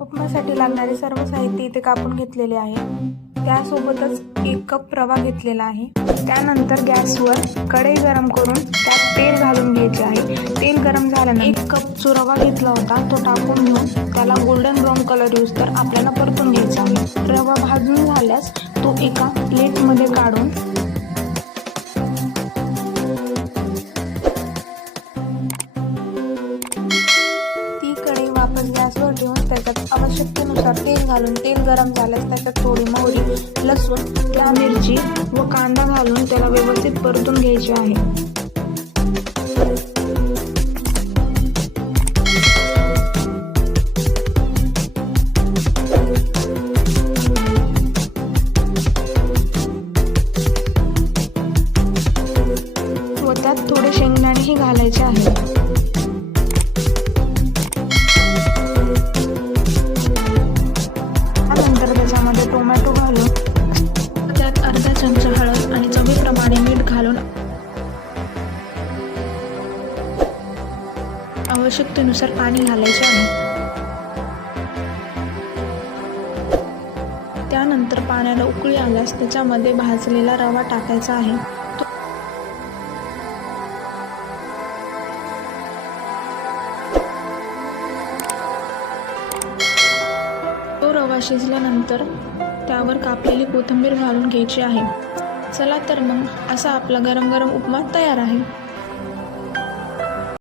उपमासाठी लागणारे सर्व साहित्य इथे कापून घेतलेले आहे। त्यासोबतच 1 कप रवा घेतलेला आहे। त्यानंतर गॅसवर कढई गरम करून त्यात तेल घालून घ्यायचे आहे। तेल गरम झाल्यानंतर 1 कप जो रवा घेतला होता तो टाकून घेऊन त्याला गोल्डन ब्राऊन कलर येऊस तर आपल्याला परतून घ्यायचा आहे। रवा भाजून झाल्यास तो एका प्लेटमध्ये काढून वापस गॅसवर ठेवून त्याच्यात आवश्यकतेनुसार तेल घालून तेल गरम झाल्यास त्याच्यात थोडी मोहरी, लसूण, मिरची व कांदा घालून त्याला व्यवस्थित परतून घ्यायचे आहे। व त्यात थोडे शेंगदाणेही घालायचे आहे। त्याच्यामध्ये टोमॅटो घालून त्यात अर्धा चमचा हळद आणि चवीप्रमाणे मीठ घालून आवश्यकतेनुसार पाणी घालायचे आहे। त्यानंतर पाण्याला उकळी आल्यास त्याच्यामध्ये भाजलेला रवा टाकायचा आहे। तो रवा शिजल्यानंतर त्यावर कापलेली कोथिंबीर घालून घ्यायची आहे। चला तर मग असा आपला गरम गरम उपमा तयार आहे।